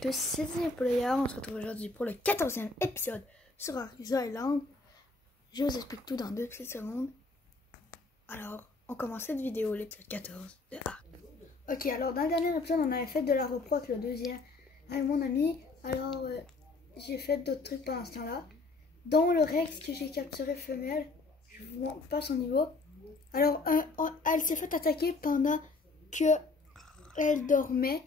De Citizen Player, on se retrouve aujourd'hui pour le 14e épisode sur Harry's Island. Je vous explique tout dans 2 petites secondes. Alors, on commence cette vidéo, l'épisode 14 de Harry. Ok, alors dans le dernier épisode, on avait fait de la repro avec le deuxième avec mon ami. Alors, j'ai fait d'autres trucs pendant ce temps-là, dont le Rex que j'ai capturé femelle. Je vous montre pas son niveau. Alors, elle s'est fait attaquer pendant que elle dormait.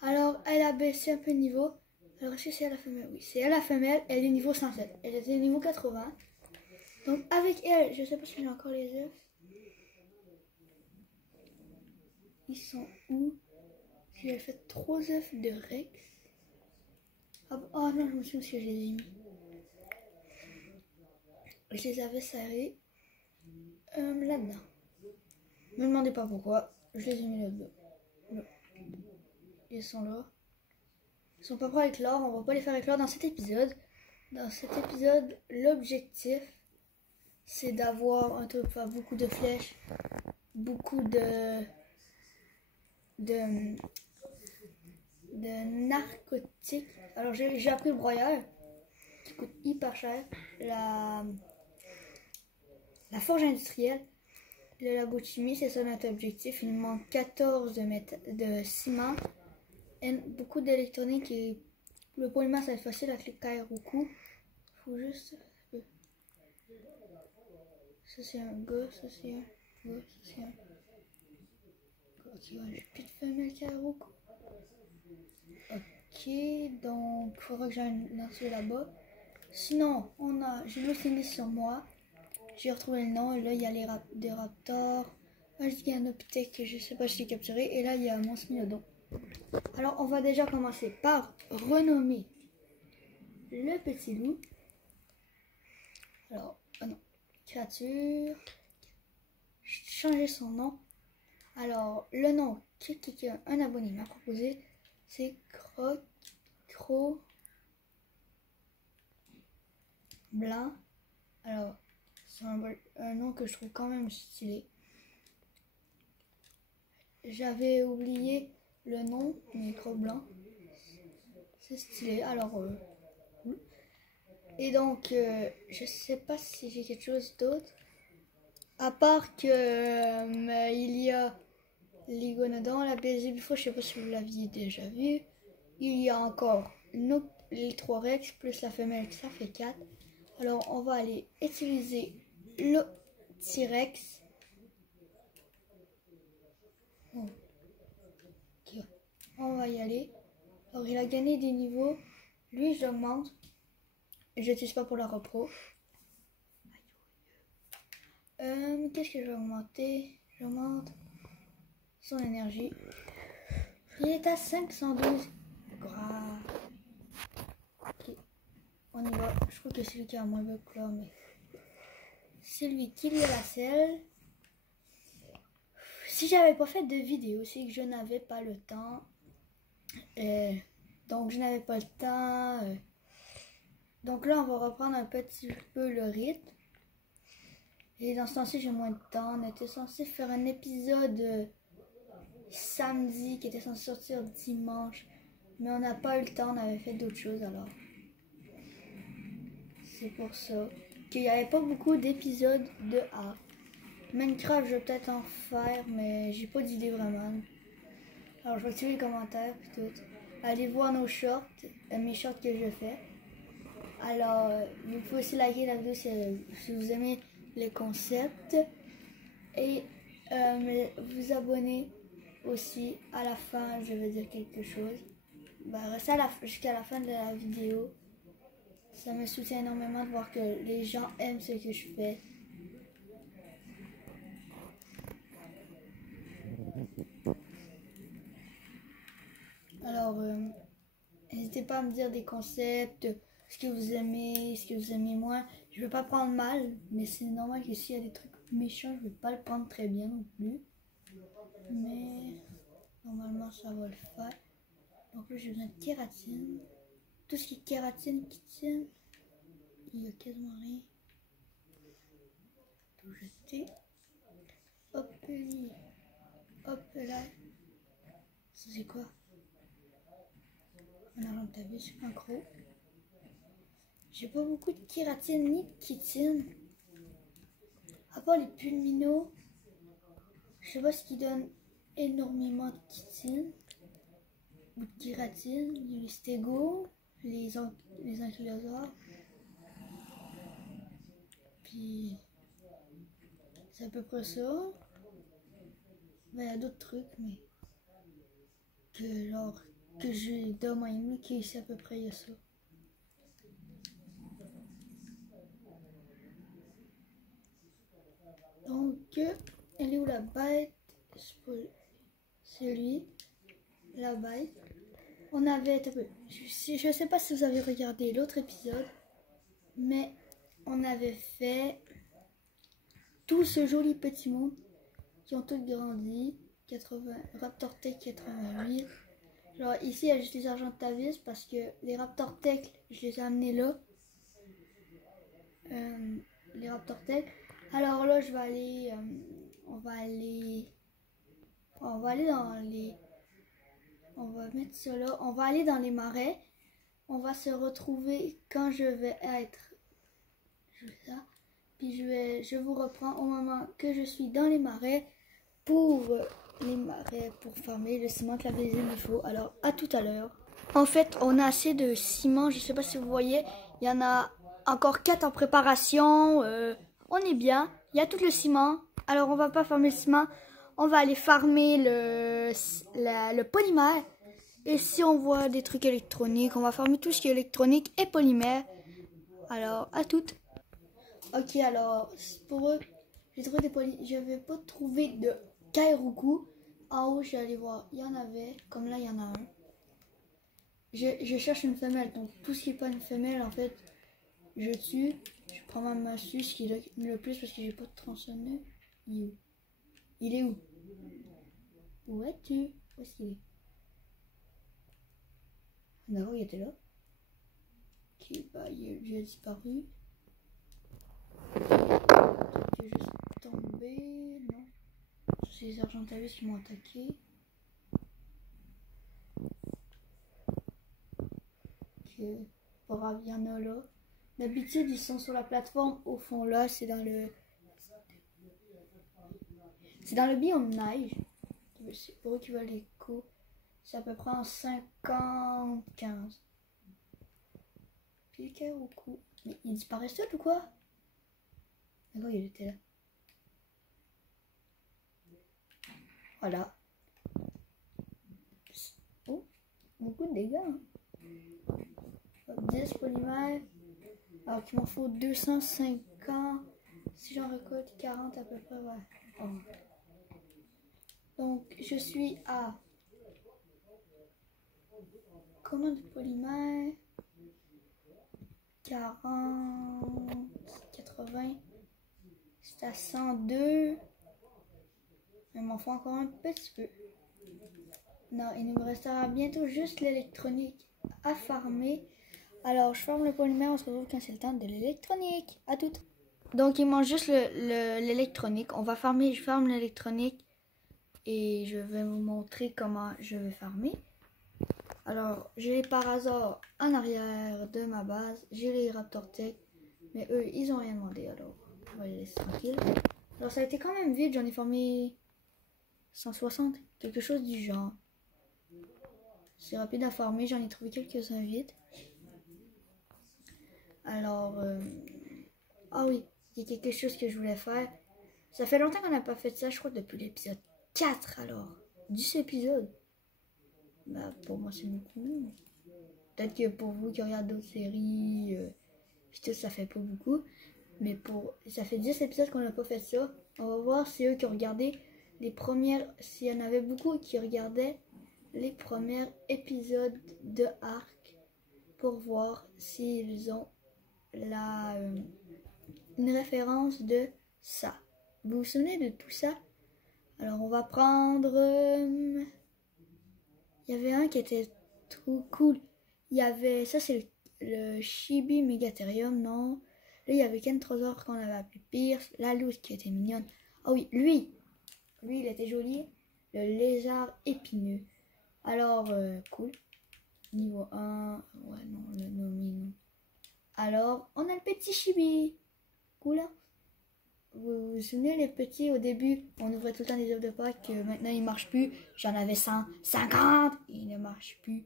Alors, elle a baissé un peu de niveau. Alors, est-ce que c'est elle la femelle? Oui, c'est elle la femelle. Elle est niveau 107. Elle était niveau 80. Donc, avec elle, je sais pas si j'ai encore les œufs. Ils sont où? J'ai fait 3 œufs de Rex. Oh non, je me souviens ce que je les ai mis. Je les avais serrés là-dedans. Ne me demandez pas pourquoi. Je les ai mis là-dedans. Là. Ils sont là. Ils sont pas prêts avec l'or. On va pas les faire avec l'or dans cet épisode. Dans cet épisode, l'objectif, c'est d'avoir un truc, enfin, beaucoup de flèches, beaucoup de narcotiques. Alors j'ai appris le broyeur qui coûte hyper cher, la forge industrielle, le labo de chimie, c'est ça notre objectif. Il nous manque 14 de ciment et beaucoup d'électronique et le polymère ça va être facile avec les Kairoku. Faut juste ça c'est un gars, ça c'est un gars, ça c'est un gars. Ok, j'ai plus de femelle Kairoku. Ok, donc il faudra que j'aille lancer là-bas. Sinon, j'ai le fini sur moi. J'ai retrouvé le nom. Et là, il y a des raptors. Un Gigantopithèque que je sais pas si j'ai capturé. Et là, il y a mon Smilodon. Alors, on va déjà commencer par renommer le petit loup. Alors, oh non, créature. Changer son nom. Alors, le nom qu'un abonné m'a proposé, c'est Cro Blanc. Alors, c'est un nom que je trouve quand même stylé. J'avais oublié le nom, mais Cro Blanc. C'est stylé. Alors, et donc, je sais pas si j'ai quelque chose d'autre. À part que il y a l'Iguanodon, la Belzébuthra, je sais pas si vous l'aviez déjà vu. Il y a encore les 3 Rex plus la femelle, ça fait 4. Alors on va aller utiliser le T-Rex. Okay. On va y aller. Alors il a gagné des niveaux. Lui j'augmente. Je n'utilise pas pour la repro. Qu'est-ce que je vais augmenter? J'augmente son énergie. Il est à 512. Grave. Ok. On y va. Je crois que c'est celui qui a moins de là, mais c'est lui qui lui a la selle. Si j'avais pas fait de vidéo, c'est que je n'avais pas le temps. Donc je n'avais pas le temps. Donc là, on va reprendre un petit peu le rythme. Et dans ce temps-ci, j'ai moins de temps. On était censé faire un épisode samedi qui était censé sortir dimanche. Mais on n'a pas eu le temps, on avait fait d'autres choses alors. C'est pour ça qu'il n'y avait pas beaucoup d'épisodes de A. Minecraft, je vais peut-être en faire, mais j'ai pas d'idée vraiment. Alors, je vais activer les commentaires et tout. Allez voir nos shorts, mes shorts que je fais. Alors, vous pouvez aussi liker la vidéo si vous aimez les concepts. Et vous abonner aussi. À la fin, je vais dire quelque chose. Restez jusqu'à la fin de la vidéo. Ça me soutient énormément de voir que les gens aiment ce que je fais. Alors, n'hésitez pas à me dire des concepts, ce que vous aimez, ce que vous aimez moins. Je ne vais pas prendre mal, mais c'est normal que s'il y a des trucs méchants, je ne vais pas le prendre très bien non plus. Mais normalement, ça va le faire. Donc là, j'ai besoin de kératine. Tout ce qui est kératine qui tient, il y a quasiment rien. Tout jeter. Hop là. Ça c'est quoi? Un argentavis, un gros. J'ai pas beaucoup de kératine ni de chitine. À part les pulminos. Je sais pas ce qui donne énormément de chitine ou de kératine. Il y a les stégots, les ankylosaures. Puis c'est à peu près ça. Ben, il y a d'autres trucs, mais que j'ai dans ma main, qui est à peu près il y a ça. Donc, elle est où la bête? C'est lui, la bête. On avait, je sais pas si vous avez regardé l'autre épisode, mais on avait fait tout ce joli petit monde qui ont tous grandi. 80, Raptor Tech 88. Genre ici, il y a juste les Argentavis parce que les Raptor Tech, je les ai amenés là. Les Raptor Tech. Alors là, je vais aller, on va aller dans les, on va mettre ça là. On va aller dans les marais. On va se retrouver quand je vais être, je fais ça. Puis je vous reprends au moment que je suis dans les marais pour farmer le ciment que la baiser me faut. Alors à tout à l'heure. En fait, on a assez de ciment. Je sais pas si vous voyez. Il y en a encore 4 en préparation. On est bien. Il y a tout le ciment. Alors on va pas farmer le ciment. On va aller farmer le polymère. Et si on voit des trucs électroniques, on va farmer tout ce qui est électronique et polymère. Alors à toutes. Ok, alors pour eux, j'ai trouvé des polymères. Je n'avais pas trouvé de Kairoku. En haut, je suis allée voir. Il y en avait. Comme là, il y en a un. Je cherche une femelle. Donc tout ce qui n'est pas une femelle, en fait, je tue. Je prends ma massue, ce qui est le plus parce que j'ai pas de tronçonneuse. Il est où? Il est où? Où es-tu? Où est-ce qu'il est? Non, il était là. Ok, bah il a disparu. Il est juste tombé. Non. C'est les Argentavis qui m'ont attaqué. Ok. Bravo, il y en a là. D'habitude, ils sont sur la plateforme au fond là. C'est dans le biome neige. C'est pour eux qui veulent les coups. C'est à peu près en 50-15. Puis le Kairoku. Mais il disparaît seul ou quoi? D'accord, il était là. Voilà. Oh, beaucoup de dégâts. Hein. 10 polymères. Alors qu'il m'en faut 250. Si j'en récolte 40 à peu près, ouais. Oh. Donc je suis à combien de polymères? 40, 80. C'est à 102. Il m'en faut encore un petit peu. Non, il nous restera bientôt juste l'électronique à farmer. Alors, je farme le polymère, on se retrouve quand c'est le temps de l'électronique. À toutes. Donc, il manque juste l'électronique. On va farmer, je farme l'électronique. Et je vais vous montrer comment je vais farmer. Alors, j'ai par hasard en arrière de ma base, j'ai les Raptor Tech. Mais eux, ils ont rien demandé, alors on va les laisser tranquilles. Alors, ça a été quand même vite, j'en ai farmé 160, quelque chose du genre. C'est rapide à farmer, j'en ai trouvé quelques-uns vite. Alors, ah oui, il y a quelque chose que je voulais faire. Ça fait longtemps qu'on n'a pas fait ça, je crois depuis l'épisode 4 alors. 10 épisodes. Bah, pour moi c'est beaucoup. Peut-être que pour vous qui regardez d'autres séries, puis tout, ça fait pas beaucoup. Mais ça fait 10 épisodes qu'on n'a pas fait ça. On va voir si eux qui ont regardé les premières, s'il y en avait beaucoup qui regardaient les premiers épisodes de Ark pour voir s'ils ont une référence de ça. Vous vous souvenez de tout ça? Alors on va prendre... il y avait un qui était trop cool. Il y avait... Ça c'est le Chibi Megatherium, non? Là il y avait Kentrosaur qu'on avait appelé Pierce. La louche qui était mignonne. Ah oui, lui il était joli. Le lézard épineux. Alors, cool. Niveau 1. Ouais, non, le nomi, non. Alors, on a le petit chibi. Cool. Vous vous souvenez, les petits, au début, on ouvrait tout le temps des œufs de Pâques. Maintenant, ils ne marchent plus. J'en avais 150. Ils ne marchent plus.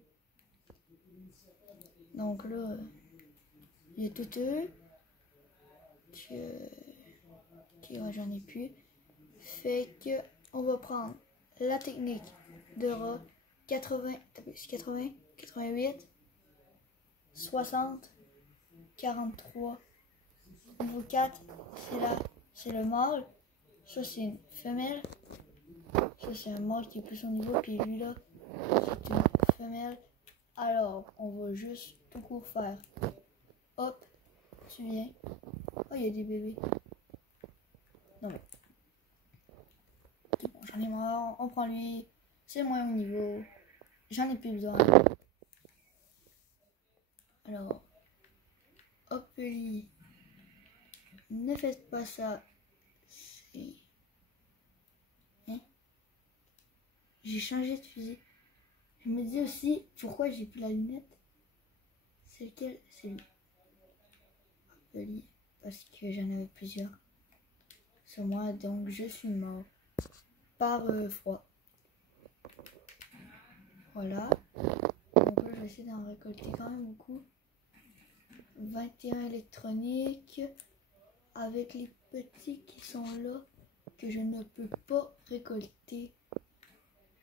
Donc là, j'ai tout eux. Ouais, j'en ai plus. Fait que on va prendre la technique de 80, 88, 60, 43. Niveau 4, c'est le mâle. Ça, c'est une femelle. Ça, c'est un mâle qui est plus au niveau. Puis lui, là, c'est une femelle. Alors, on va juste tout court faire. Hop, tu viens. Oh, il y a des bébés. Non, mais. Bon, j'en ai marre. On prend lui. C'est moins au niveau. J'en ai plus besoin. Alors, hop, lui. Ne faites pas ça. C'est. Hein? J'ai changé de fusil. Je me dis aussi pourquoi j'ai plus la lunette. C'est lequel? C'est lui. Hop, lui. Parce que j'en avais plusieurs sur moi, donc je suis mort par froid. Voilà. Donc là, je vais essayer d'en récolter quand même beaucoup. 21 électroniques avec les petits qui sont là que je ne peux pas récolter.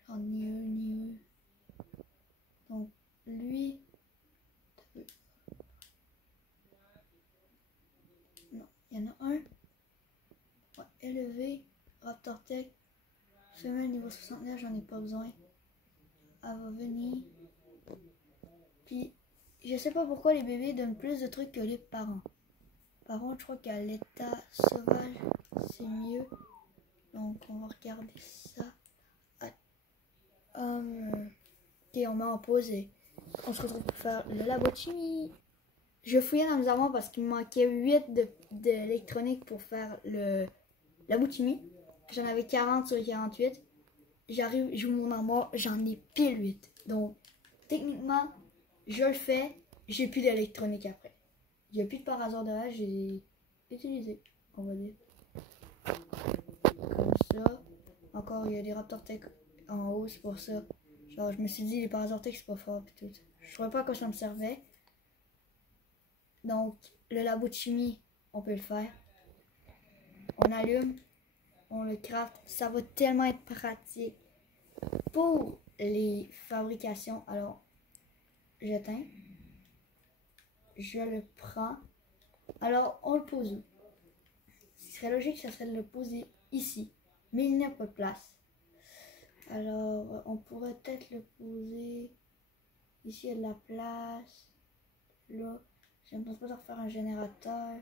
J'en ai un ni eux. Donc lui. Non, il y en a un. Ouais, élevé. Raptor Tech. Femelle niveau 69, j'en ai pas besoin. Elle va venir. Puis, je sais pas pourquoi les bébés donnent plus de trucs que les parents. Par contre, je crois qu'à l'état sauvage, c'est mieux. Donc, on va regarder ça. Ok, on met en pause et on se retrouve pour faire le labo de chimie. Je fouillais dans mes armoires parce qu'il me manquait 8 d'électronique pour faire le labo de chimie. J'en avais 40 sur 48. J'arrive, j'ouvre mon armoire, j'en ai pile 8. Donc, techniquement, je le fais, j'ai plus d'électronique après. Il n'y a plus de par hasard de là, j'ai utilisé, on va dire. Comme ça. Encore, il y a des Raptor Tech en haut, c'est pour ça. Genre, je me suis dit, les par hasard Tech, c'est pas fort, pis tout. Je savais pas à quoi ça me servait. Donc, le labo de chimie, on peut le faire. On allume, on le craft. Ça va tellement être pratique pour les fabrications. Alors, j'éteins. Je le prends. Alors, on le pose où? Ce qui serait logique, ça serait de le poser ici. Mais il n'y a pas de place. Alors, on pourrait peut-être le poser ici, il y a de la place. Là, je ne pense pas de refaire un générateur.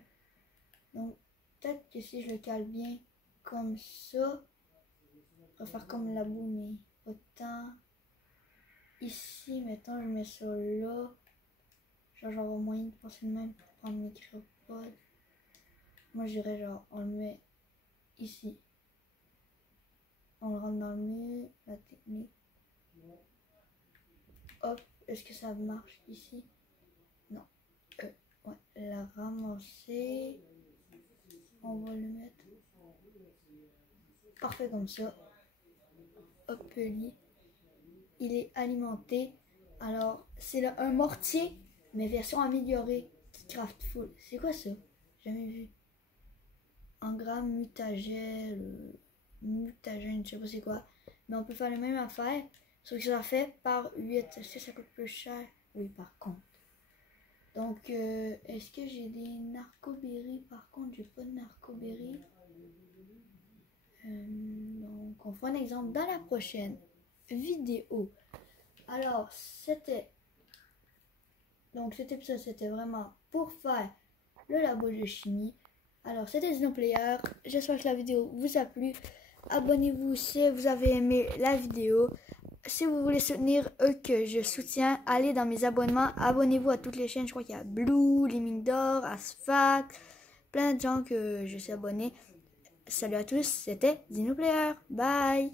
Donc, peut-être que si je le cale bien comme ça, je vais faire comme la boue, mais autant. Ici, mettons, je mets ça là. Genre, j'aurai moyen de passer le même pour prendre mes cryopodes. Moi, je dirais genre, on le met ici. On le rentre dans le mur, la technique. Hop, est-ce que ça marche ici? Non. Ouais, la ramasser. On va le mettre. Parfait comme ça. Hop, lui. Il est alimenté. Alors, c'est un mortier, mais version améliorée, qui craft full. C'est quoi ça? Jamais vu. Engramme, mutagène, je sais pas c'est quoi. Mais on peut faire la même affaire, sauf que ça fait par 8. Est-ce que ça coûte plus cher? Oui, par contre. Donc, est-ce que j'ai des narcoberries? Par contre, j'ai pas de narcoberries. Donc, on fera un exemple dans la prochaine vidéo. Alors, c'était... Donc, cet épisode, c'était vraiment pour faire le labo de chimie. Alors, c'était Xenoplayer. J'espère que la vidéo vous a plu. Abonnez-vous si vous avez aimé la vidéo. Si vous voulez soutenir eux que je soutiens, allez dans mes abonnements. Abonnez-vous à toutes les chaînes. Je crois qu'il y a Blue, Les Mines d'Or, Asphalt, plein de gens que je suis abonné. Salut à tous, c'était Xenoplayer. Bye!